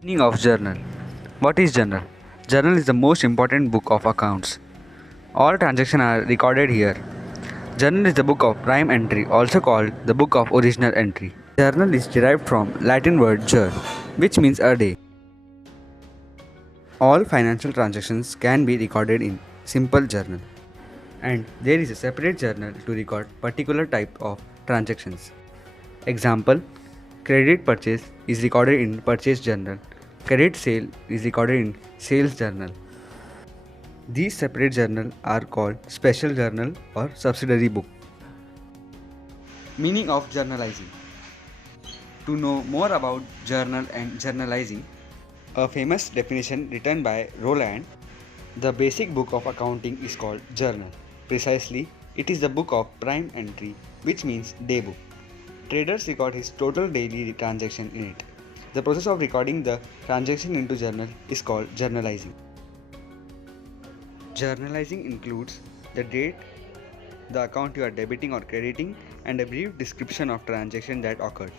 Meaning of journal. What is journal? Journal is the most important book of accounts. All transactions are recorded here. Journal is the book of prime entry, also called the book of original entry. Journal is derived from Latin word jur, which means a day. All financial transactions can be recorded in simple journal, and there is a separate journal to record particular type of transactions. Example: credit purchase is recorded in purchase journal. Credit sale is recorded in sales journal. These separate journals are called special journal or subsidiary book. Meaning of journalizing. To know more about journal and journalizing, a famous definition written by Roland, the basic book of accounting is called journal. Precisely, it is the book of prime entry, which means day book. Traders record his total daily transaction in it. The process of recording the transaction into journal is called journalizing. Journalizing includes the date, the account you are debiting or crediting, and a brief description of transaction that occurred.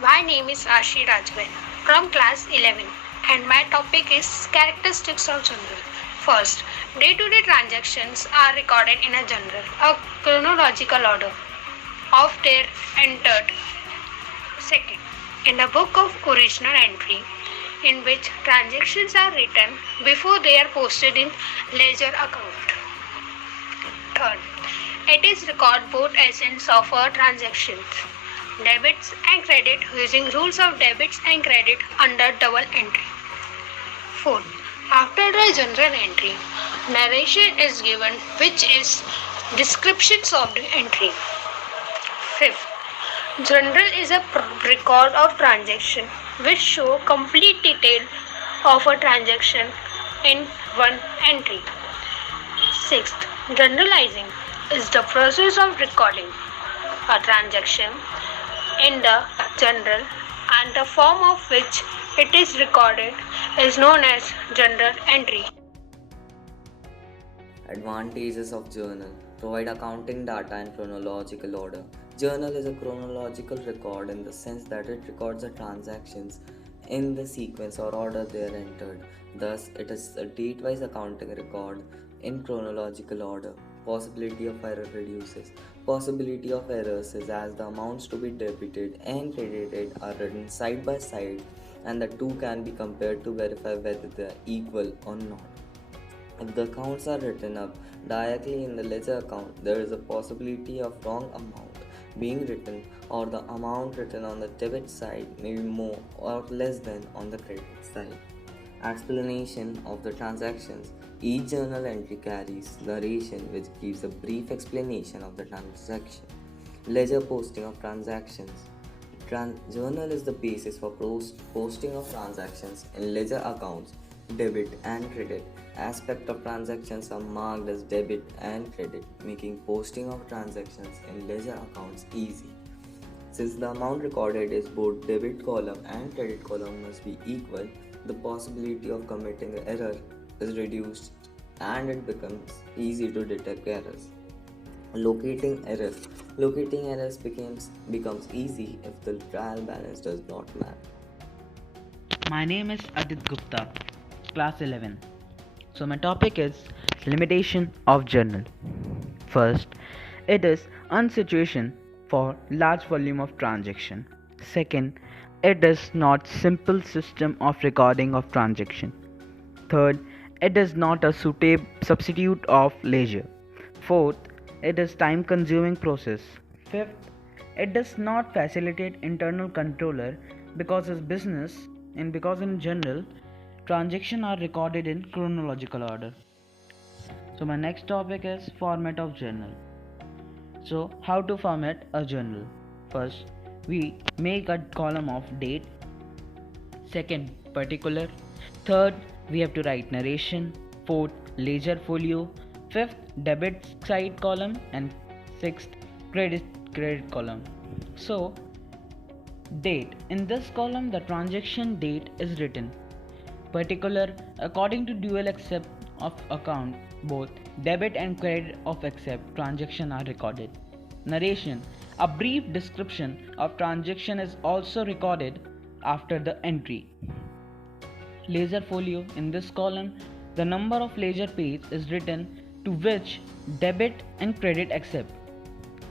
My name is Ashi Rajbhai from class 11 and my topic is characteristics of journal. First, day-to-day transactions are recorded in a journal, a chronological order of their entered. Second, in a book of original entry in which transactions are written before they are posted in ledger account. Third, it is record both essence of a transactions, debits and credit using rules of debits and credit under double entry. Fourth, after the general entry, narration is given which is descriptions of the entry. Fifth, journal is a record of transaction which show complete detail of a transaction in one entry. Sixth, journalizing is the process of recording a transaction in the journal and the form of which it is recorded is known as journal entry. Advantages of journal: provide accounting data in chronological order. Journal is a chronological record in the sense that it records the transactions in the sequence or order they are entered. Thus, it is a date-wise accounting record in chronological order. Possibility of error reduces. Possibility of errors is as the amounts to be debited and credited are written side by side and the two can be compared to verify whether they are equal or not. If the accounts are written up directly in the ledger account, there is a possibility of wrong amount being written, or the amount written on the debit side may be more or less than on the credit side. Explanation of the transactions. Each journal entry carries narration which gives a brief explanation of the transaction. Ledger posting of transactions. Journal is the basis for posting of transactions in ledger accounts. Debit and credit aspect of transactions are marked as debit and credit, making posting of transactions in ledger accounts easy. Since the amount recorded is both debit column and credit column must be equal, the possibility of committing an error is reduced and it becomes easy to detect errors. Locating errors. Locating errors becomes easy if the trial balance does not match. My name is Adit Gupta, class 11. So my topic is limitation of journal. First, it is unsituation for large volume of transaction. Second, it is not simple system of recording of transaction. Third, it is not a suitable substitute of ledger. Fourth, it is time consuming process. Fifth, it does not facilitate internal controller because it's business and because in general transactions are recorded in chronological order. So my next topic is format of journal. So how to format a journal? First, we make a column of date. Second, particular. Third, we have to write narration. Fourth, ledger folio. Fifth, debit side column, and sixth, credit column. So date, in this column the transaction date is written. Particular, according to dual accept of account, both debit and credit of accept transaction are recorded. Narration, a brief description of transaction is also recorded after the entry. Ledger folio. In this column, the number of ledger page is written to which debit and credit accept.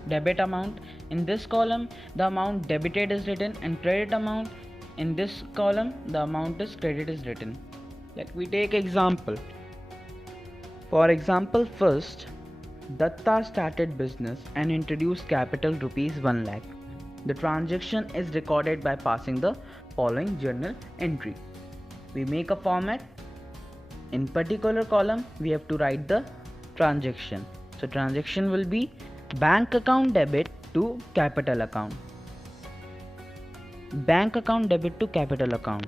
Debit amount. In this column, the amount debited is written, and credit amount. In this column, the amount is credit is written. Let me take example. For example, first, Datta started business and introduced capital rupees 1 lakh. The transaction is recorded by passing the following journal entry. We make a format. In particular column, we have to write the transaction. So transaction will be bank account debit to capital account. Bank account debit to capital account.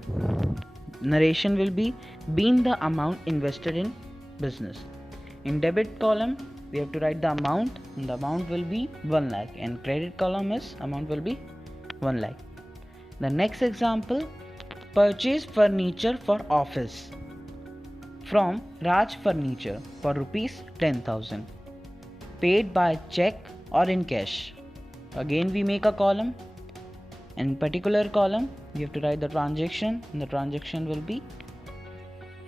Narration will be being the amount invested in business. In debit column, we have to write the amount, and the amount will be 1 lakh, and credit column is amount will be 1 lakh. The next example, purchase furniture for office from Raj Furniture for rupees 10,000, paid by check or in cash. Again we make a column. In particular column, we have to write the transaction, and the transaction will be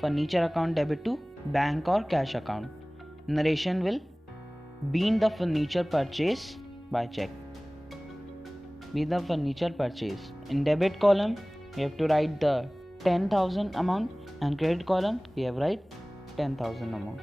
furniture account debit to bank or cash account. Narration will be in the furniture purchase by check. Be the furniture purchase. In debit column, we have to write the 10,000 amount, and credit column we have write 10,000 amount.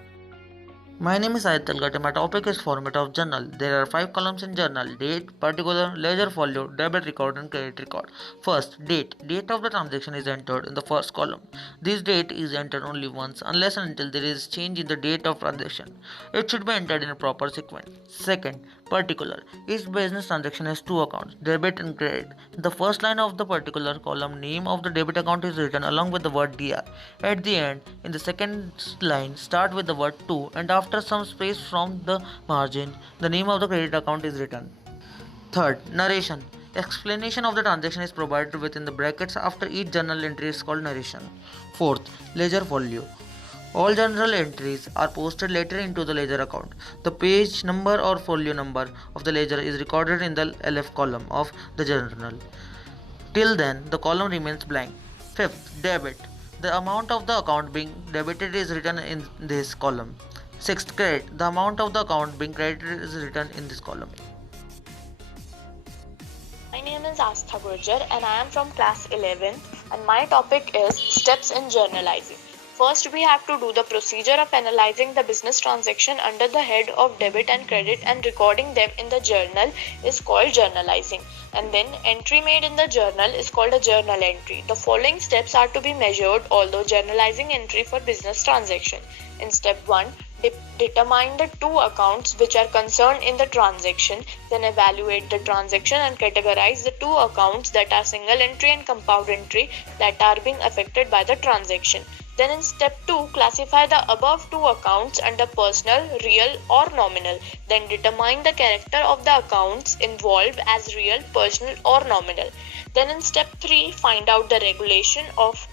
My name is Aditya Talgate. My topic is format of journal. There are 5 columns in journal: date, particular, ledger folio, debit record, and credit record. First, date. Date of the transaction is entered in the first column. This date is entered only once unless and until there is change in the date of transaction. It should be entered in a proper sequence. Second, particular. Each business transaction has 2 accounts, debit and credit. In the first line of the particular column, name of the debit account is written along with the word DR. At the end, in the second line, start with the word to, and after some space from the margin, the name of the credit account is written. Third, narration. Explanation of the transaction is provided within the brackets after each journal entry is called narration. Fourth, ledger folio. All journal entries are posted later into the ledger account. The page number or folio number of the ledger is recorded in the LF column of the journal. Till then, the column remains blank. Fifth, debit. The amount of the account being debited is written in this column. Sixth, credit. The amount of the account being credited is written in this column. My name is Astha Gurjar and I am from class 11, and my topic is steps in journalizing. First, we have to do the procedure of analyzing the business transaction under the head of debit and credit and recording them in the journal is called journalizing. And then entry made in the journal is called a journal entry. The following steps are to be measured although journalizing entry for business transaction. In step 1, determine the 2 accounts which are concerned in the transaction, then evaluate the transaction and categorize the 2 accounts that are single entry and compound entry that are being affected by the transaction. Then in step 2, classify the above 2 accounts under personal, real or nominal. Then determine the character of the accounts involved as real, personal or nominal. Then in step 3, find out the regulation of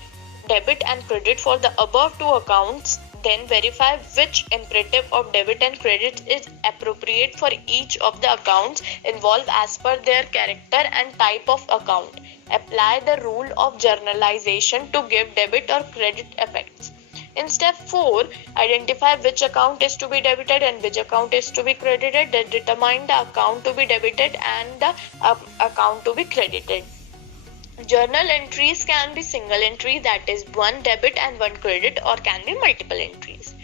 debit and credit for the above 2 accounts. Then verify which imperative of debit and credit is appropriate for each of the accounts involved as per their character and type of account. Apply the rule of journalization to give debit or credit effects. In step 4, identify which account is to be debited and which account is to be credited. Then determine the account to be debited and the account to be credited. Journal entries can be single entry, that is 1 debit and 1 credit, or can be multiple entries.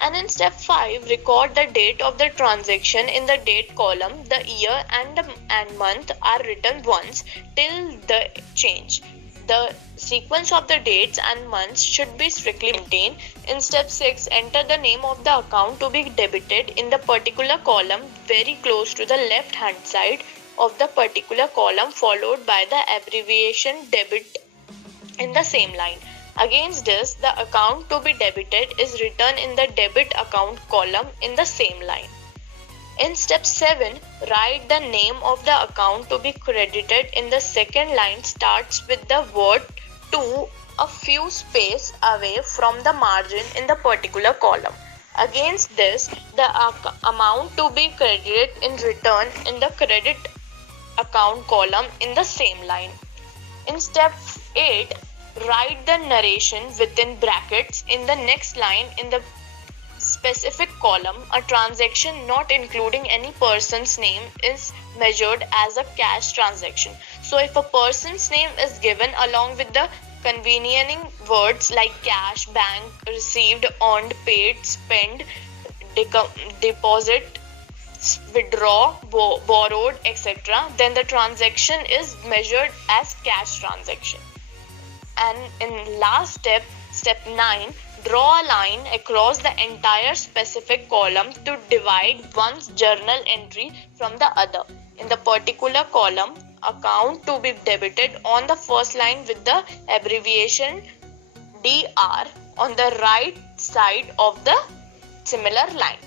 And in step 5, record the date of the transaction in the date column. The year and month are written once till the change. The sequence of the dates and months should be strictly maintained. In step 6, enter the name of the account to be debited in the particular column very close to the left hand side of the particular column, followed by the abbreviation debit in the same line. Against this, the account to be debited is written in the debit account column in the same line. In step 7, write the name of the account to be credited in the second line starts with the word to a few space away from the margin in the particular column. Against this, the amount to be credited is written in the credit account column in the same line. In step 8, write the narration within brackets in the next line in the specific column. A transaction not including any person's name is measured as a cash transaction. So if a person's name is given along with the convening words like cash, bank, received, earned, paid, spent, deposit, withdraw, borrowed, etc., then the transaction is measured as cash transaction. And in last step, step 9, draw a line across the entire specific column to divide one's journal entry from the other. In the particular column, account to be debited on the first line with the abbreviation DR on the right side of the similar line.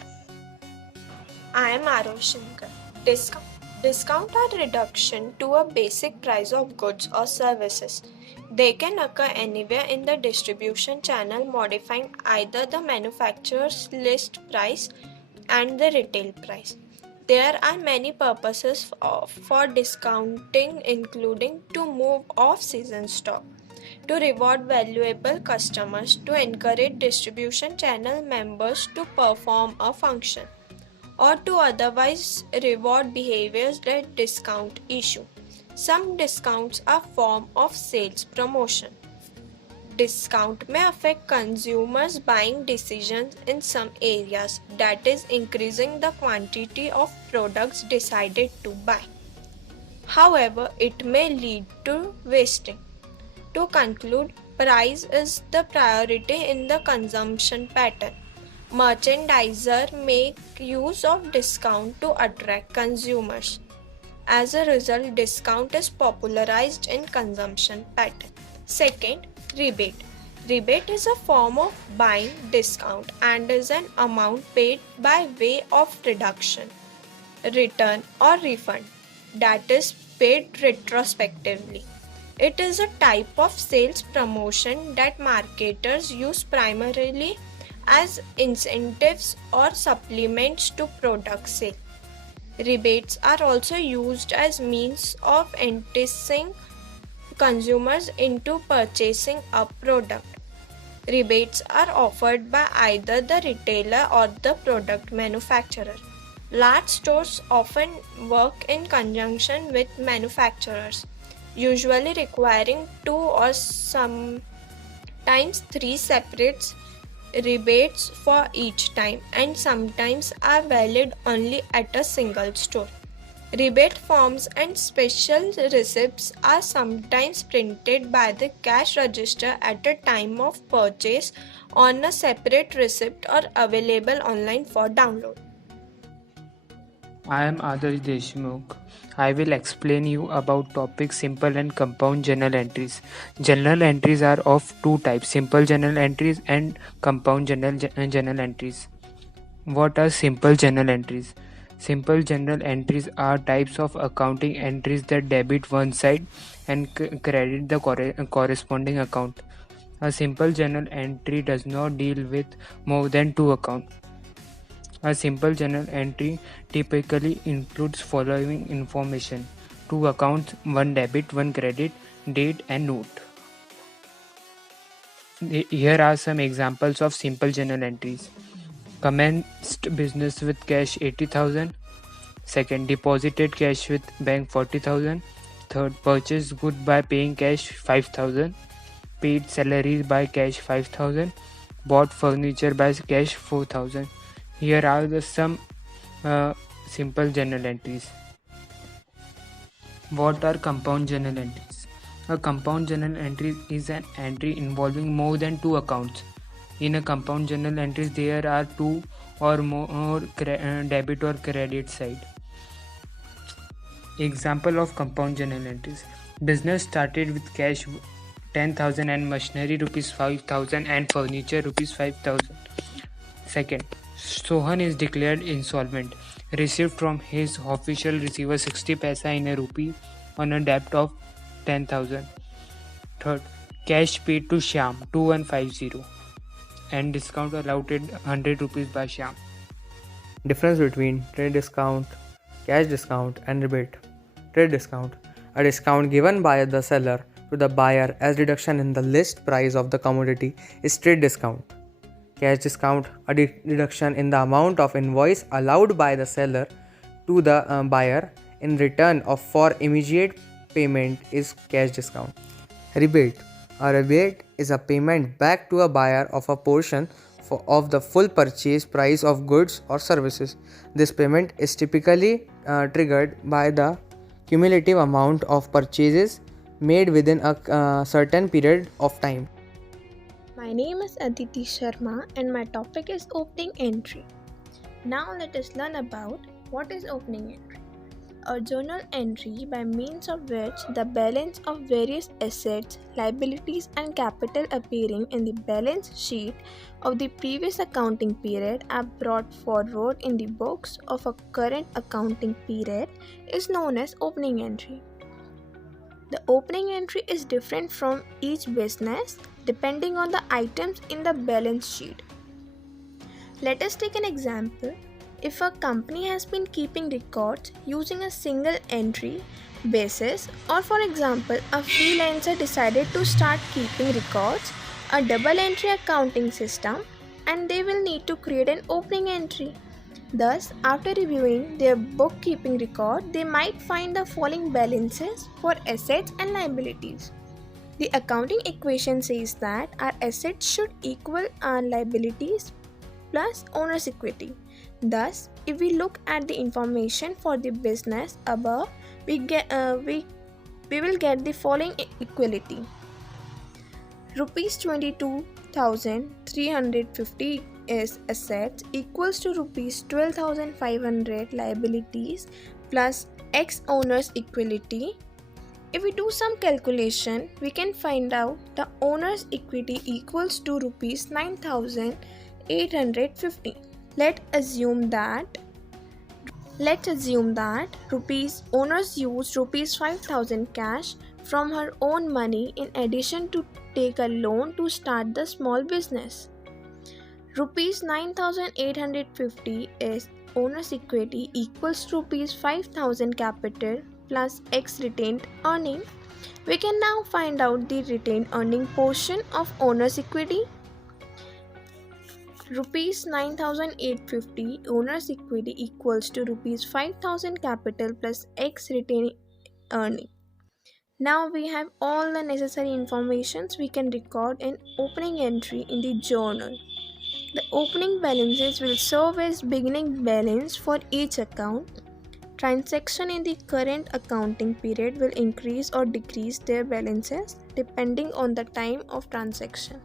I am Arav Shankar. Discount or reduction to a basic price of goods or services. They can occur anywhere in the distribution channel, modifying either the manufacturer's list price and the retail price. There are many purposes for discounting, including to move off-season stock, to reward valuable customers, to encourage distribution channel members to perform a function, or to otherwise reward behaviors that discount issue. Some discounts are form of sales promotion. Discount may affect consumers' buying decisions in some areas, that is, increasing the quantity of products decided to buy. However, it may lead to wasting. To conclude, price is the priority in the consumption pattern. Merchandiser make use of discount to attract consumers. As a result, discount is popularized in consumption pattern. Second, rebate. Rebate is a form of buying discount and is an amount paid by way of reduction, return or refund that is paid retrospectively. It is a type of sales promotion that marketers use primarily as incentives or supplements to product sale. Rebates are also used as means of enticing consumers into purchasing a product. Rebates are offered by either the retailer or the product manufacturer. Large stores often work in conjunction with manufacturers, usually requiring 2 or sometimes 3 separate rebates for each time, and sometimes are valid only at a single store. Rebate forms and special receipts are sometimes printed by the cash register at a time of purchase on a separate receipt or available online for download. I am Adarsh Deshmukh. I will explain you about topic simple and compound journal entries. Journal entries are of two types: simple journal entries and compound journal entries. What are simple journal entries? Simple journal entries are types of accounting entries that debit one side and credit the corresponding account. A simple journal entry does not deal with more than two accounts. A simple journal entry typically includes following information: two accounts, one debit, one credit, date and note. Here are some examples of simple journal entries. Commenced business with cash 80,000. Second, deposited cash with bank 40,000. Third, purchased good by paying cash 5,000. Paid salaries by cash 5,000. Bought furniture by cash 4,000. Here are some simple journal entries. What are compound journal entries? A compound journal entry is an entry involving more than two accounts. In a compound journal entry, there are two or more debit or credit side. Example of compound journal entries: business started with cash 10,000 and machinery rupees 5,000 and furniture rupees 5,000. Second, Sohan is declared insolvent. Received from his official receiver 60 paisa in a rupee on a debt of 10,000. Third, cash paid to Shyam 2150 and discount allotted 100 rupees by Shyam. Difference between trade discount, cash discount and rebate. Trade discount: a discount given by the seller to the buyer as reduction in the list price of the commodity is trade discount. Cash discount, a reduction in the amount of invoice allowed by the seller to the buyer in return of for immediate payment is cash discount. Rebate, a rebate is a payment back to a buyer of a portion of the full purchase price of goods or services. This payment is typically triggered by the cumulative amount of purchases made within a certain period of time. My name is Aditi Sharma and my topic is opening entry. Now let us learn about what is opening entry. A journal entry by means of which the balance of various assets, liabilities and capital appearing in the balance sheet of the previous accounting period are brought forward in the books of a current accounting period is known as opening entry. The opening entry is different from each business depending on the items in the balance sheet. Let us take an example. If a company has been keeping records using a single entry basis, or for example, a freelancer decided to start keeping records, a double entry accounting system, and they will need to create an opening entry. Thus, after reviewing their bookkeeping record, they might find the following balances for assets and liabilities. The accounting equation says that our assets should equal our liabilities plus owner's equity. Thus, if we look at the information for the business above, we will get the following equality. Rupees 22,350 is assets equals to rupees 12,500 liabilities plus X owner's equity. If we do some calculation, we can find out the owner's equity equals to rupees 9,850. Let's assume that owners used rupees 5,000 cash from her own money in addition to take a loan to start the small business. Rupees 9,850 is owner's equity equals to rupees 5,000 capital plus X retained earning. We can now find out the retained earning portion of owner's equity. Rupees 9,850 owner's equity equals to rupees 5,000 capital plus X retained earning. Now we have all the necessary informations we can record an opening entry in the journal. The opening balances will serve as beginning balance for each account. Transaction in the current accounting period will increase or decrease their balances depending on the time of transaction.